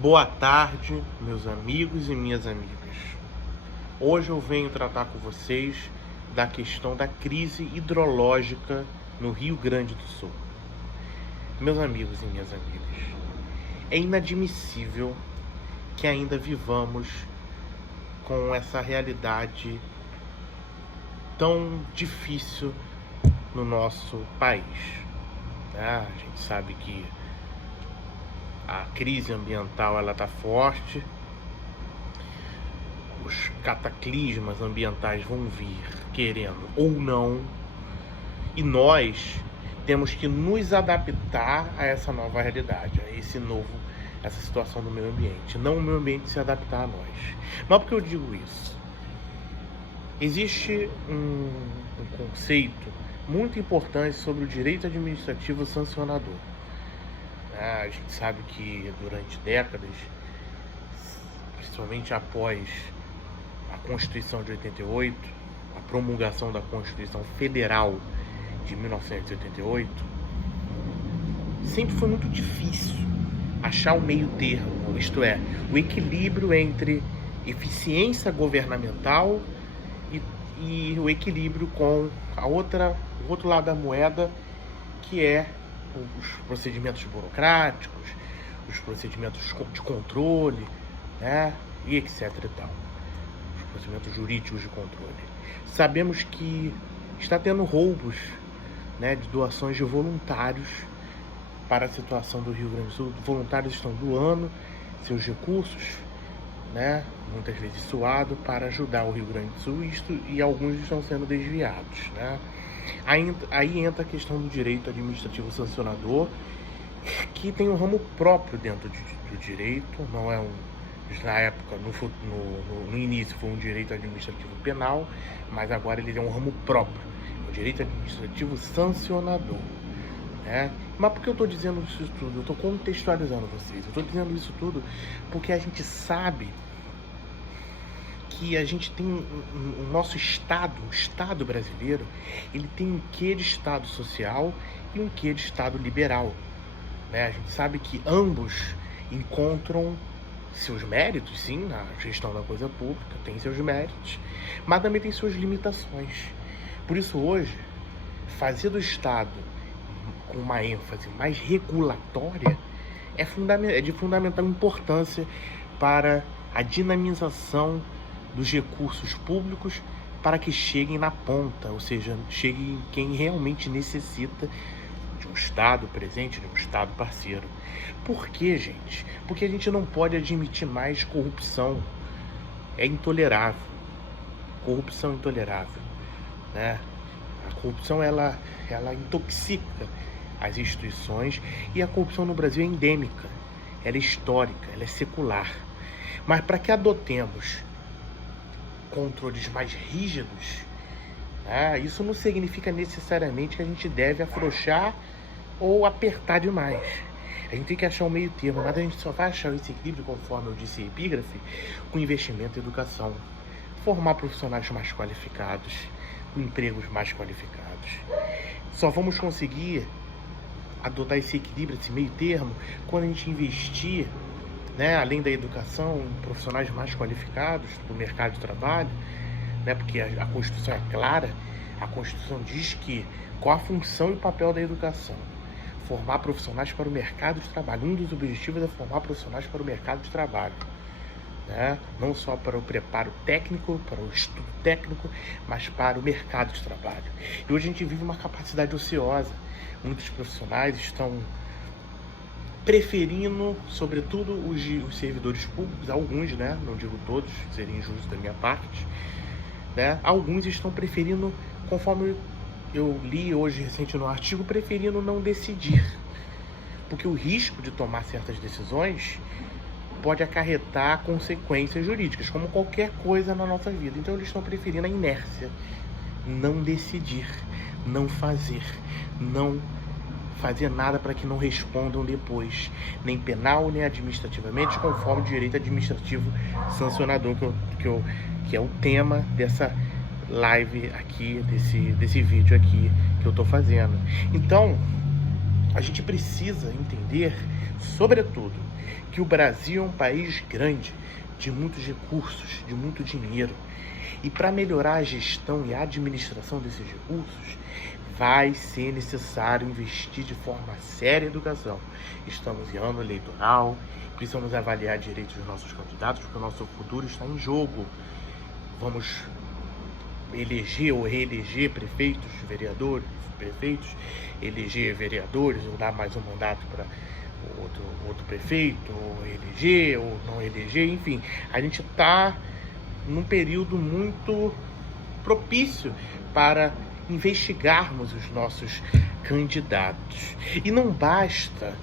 Boa tarde, meus amigos e minhas amigas. Hoje eu venho tratar com vocês da questão da crise hidrológica no Rio Grande do Sul. Meus amigos e minhas amigas, é inadmissível que ainda vivamos com essa realidade tão difícil no nosso país. A gente sabe que a crise ambiental ela está forte, os cataclismas ambientais vão vir, querendo ou não, e nós temos que nos adaptar a essa nova realidade, essa situação do meio ambiente, não o meio ambiente se adaptar a nós. Mas por que eu digo isso? Existe um conceito muito importante sobre o direito administrativo sancionador. A gente sabe que durante décadas, principalmente após a Constituição de 88, a promulgação da Constituição Federal de 1988, sempre foi muito difícil achar o meio termo, isto é, o equilíbrio entre eficiência governamental e o equilíbrio com o outro lado da moeda, que é os procedimentos burocráticos, os procedimentos de controle, né, e etc e tal, os procedimentos jurídicos de controle. Sabemos que está tendo roubos, né, de doações de voluntários para a situação do Rio Grande do Sul. Voluntários estão doando seus recursos, né, muitas vezes suado, para ajudar o Rio Grande do Sul, e alguns estão sendo desviados, né? Aí entra a questão do direito administrativo sancionador, que tem um ramo próprio dentro do direito, não é na época, no início foi um direito administrativo penal, mas agora ele é um ramo próprio, o direito administrativo sancionador, né? Mas por que eu estou dizendo isso tudo? Eu estou contextualizando vocês, eu estou dizendo isso tudo porque a gente sabe que a gente tem o nosso Estado, o Estado brasileiro, ele tem um quê de Estado social e um quê de Estado liberal, né? A gente sabe que ambos encontram seus méritos, sim, na gestão da coisa pública, tem seus méritos, mas também tem suas limitações. Por isso hoje, fazer do Estado com uma ênfase mais regulatória é de fundamental importância para a dinamização dos recursos públicos, para que cheguem na ponta, ou seja, cheguem quem realmente necessita de um Estado presente, de um Estado parceiro. Por quê, gente? Porque a gente não pode admitir mais corrupção. É intolerável. Corrupção é intolerável, né? A corrupção ela intoxica as instituições, e a corrupção no Brasil é endêmica, ela é histórica, ela é secular. Mas para que adotemos controles mais rígidos, né, isso não significa necessariamente que a gente deve afrouxar ou apertar demais. A gente tem que achar um meio termo, mas a gente só vai achar esse equilíbrio, conforme eu disse em epígrafe, com investimento em educação, formar profissionais mais qualificados, com empregos mais qualificados. Só vamos conseguir adotar esse equilíbrio, esse meio termo, quando a gente investir, né, além da educação, em profissionais mais qualificados no mercado de trabalho, né, porque a Constituição é clara, a Constituição diz que qual a função e papel da educação? Formar profissionais para o mercado de trabalho. Um dos objetivos é formar profissionais para o mercado de trabalho, né? Não só para o preparo técnico, para o estudo técnico, mas para o mercado de trabalho. E hoje a gente vive uma capacidade ociosa. Muitos profissionais estão preferindo, sobretudo os servidores públicos, alguns, né? Não digo todos, seria injusto da minha parte, né? Alguns estão preferindo, conforme eu li hoje recente no artigo, preferindo não decidir, porque o risco de tomar certas decisões pode acarretar consequências jurídicas, como qualquer coisa na nossa vida. Então eles estão preferindo a inércia, não decidir, não fazer nada para que não respondam depois, nem penal nem administrativamente, conforme o direito administrativo sancionador, que é o tema dessa live aqui, desse vídeo aqui que eu tô fazendo. Então, A gente precisa entender, sobretudo, que o Brasil é um país grande, de muitos recursos, de muito dinheiro. E para melhorar a gestão e a administração desses recursos, vai ser necessário investir de forma séria em educação. Estamos em ano eleitoral, precisamos avaliar direitos dos nossos candidatos, porque o nosso futuro está em jogo. Vamos eleger ou reeleger prefeitos, vereadores, prefeitos, eleger vereadores ou dar mais um mandato para outro prefeito, ou eleger ou não eleger, enfim. A gente está num período muito propício para investigarmos os nossos candidatos. E não basta,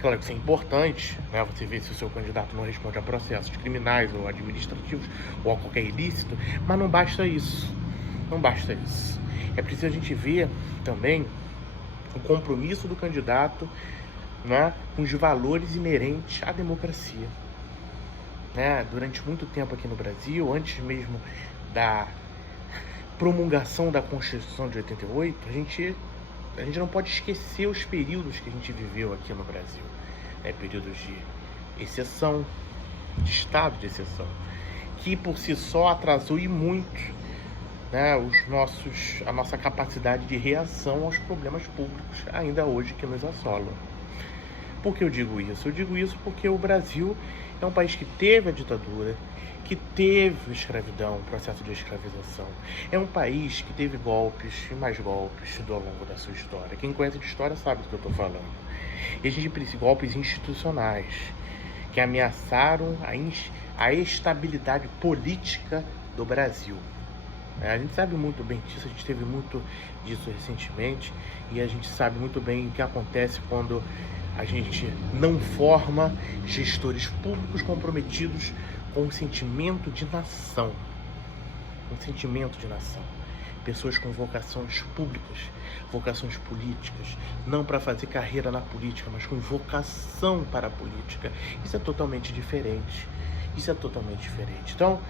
claro que isso é importante, né? Você vê se o seu candidato não responde a processos criminais ou administrativos ou a qualquer ilícito, mas não basta isso. É preciso a gente ver também o compromisso do candidato, né, com os valores inerentes à democracia. Né? Durante muito tempo aqui no Brasil, antes mesmo da promulgação da Constituição de 88, a gente não pode esquecer os períodos que a gente viveu aqui no Brasil. Períodos de exceção, de estado de exceção, que por si só atrasou e muito, né, a nossa capacidade de reação aos problemas públicos, ainda hoje, que nos assolam. Por que eu digo isso? Eu digo isso porque o Brasil é um país que teve a ditadura, que teve escravidão, processo de escravização. É um país que teve golpes e mais golpes ao longo da sua história. Quem conhece de história sabe do que eu estou falando. E a gente precisa de golpes institucionais que ameaçaram a estabilidade política do Brasil. A gente sabe muito bem disso, a gente teve muito disso recentemente, e a gente sabe muito bem o que acontece quando a gente não forma gestores públicos comprometidos com um sentimento de nação. Pessoas com vocações públicas, vocações políticas, não para fazer carreira na política, mas com vocação para a política. Isso é totalmente diferente. Então,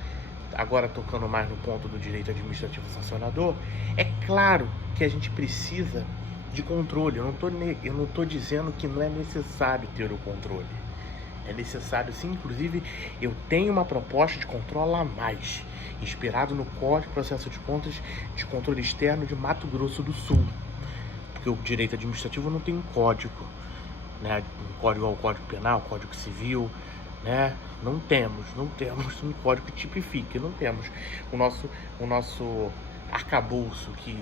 agora tocando mais no ponto do direito administrativo sancionador, é claro que a gente precisa de controle. Eu não estou dizendo que não é necessário ter o controle. É necessário sim, inclusive eu tenho uma proposta de controle a mais, inspirado no Código de Processo de Contas de Controle Externo de Mato Grosso do Sul. Porque o direito administrativo não tem um código, né? Um código ao Código Penal, Código Civil, né? Não temos um código que tipifique, não temos. O nosso arcabouço que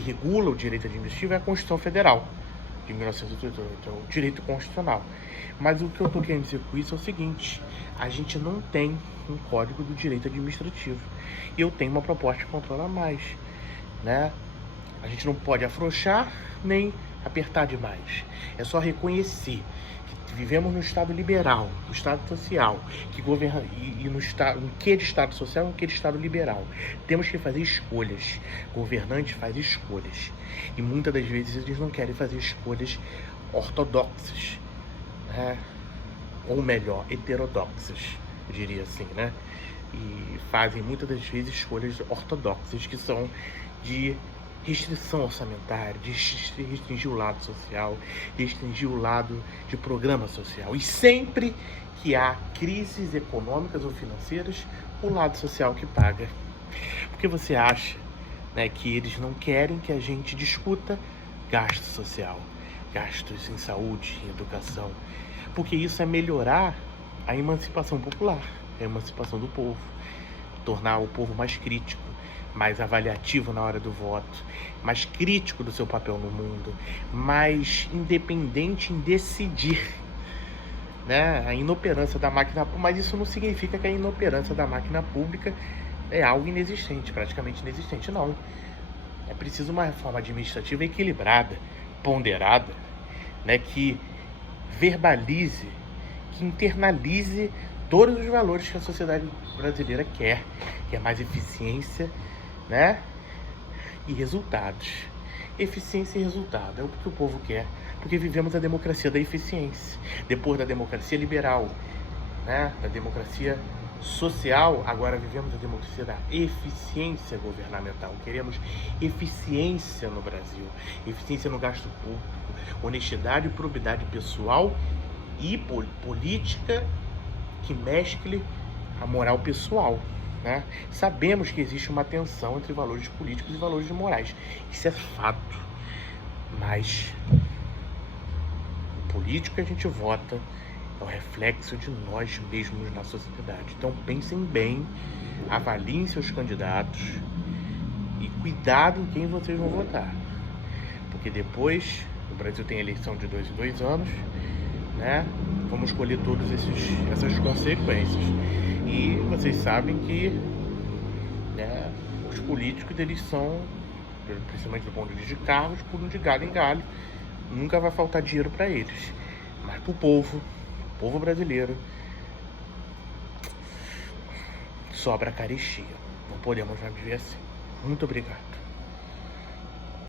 regula o direito administrativo é a Constituição Federal de 1988, então, o direito constitucional. Mas o que eu estou querendo dizer com isso é o seguinte: a gente não tem um código do direito administrativo. E eu tenho uma proposta de controle a mais, né? A gente não pode afrouxar nem apertar demais. É só reconhecer que vivemos num Estado liberal, um Estado social, que governa, e no Estado, um quê de Estado social e um quê de Estado liberal. Temos que fazer escolhas. Governantes fazem escolhas. E muitas das vezes eles não querem fazer escolhas ortodoxas, né? Ou melhor, heterodoxas, eu diria assim, né? E fazem muitas das vezes escolhas ortodoxas, que são de restrição orçamentária, de restringir o lado social, de restringir o lado de programa social. E sempre que há crises econômicas ou financeiras, o lado social que paga. Porque você acha, né, que eles não querem que a gente discuta gasto social, gastos em saúde, em educação, porque isso é melhorar a emancipação popular, a emancipação do povo, tornar o povo mais crítico, mais avaliativo na hora do voto, mais crítico do seu papel no mundo, mais independente em decidir, né? A inoperância da máquina pública, mas isso não significa que a inoperância da máquina pública é algo inexistente, praticamente inexistente, não. É preciso uma reforma administrativa equilibrada, ponderada, né, que verbalize, que internalize todos os valores que a sociedade brasileira quer, que é mais eficiência, né, e resultados. Eficiência e resultado é o que o povo quer, porque vivemos a democracia da eficiência, depois da democracia liberal, né, da democracia social, agora vivemos a democracia da eficiência governamental. Queremos eficiência no Brasil, eficiência no gasto público, honestidade e probidade pessoal e política que mescle a moral pessoal. Né? Sabemos que existe uma tensão entre valores políticos e valores morais. Isso é fato. Mas o político que a gente vota é o reflexo de nós mesmos na sociedade. Então pensem bem, avaliem seus candidatos e cuidado em quem vocês vão votar. Porque depois, o Brasil tem eleição de 2 em 2 anos, né? Vamos colher todas essas consequências. E vocês sabem que, né, os políticos, eles são, principalmente do ponto de vista de cargos, pulam de galho em galho. Nunca vai faltar dinheiro para eles. Mas para o povo brasileiro, sobra carestia. Não podemos mais viver assim. Muito obrigado.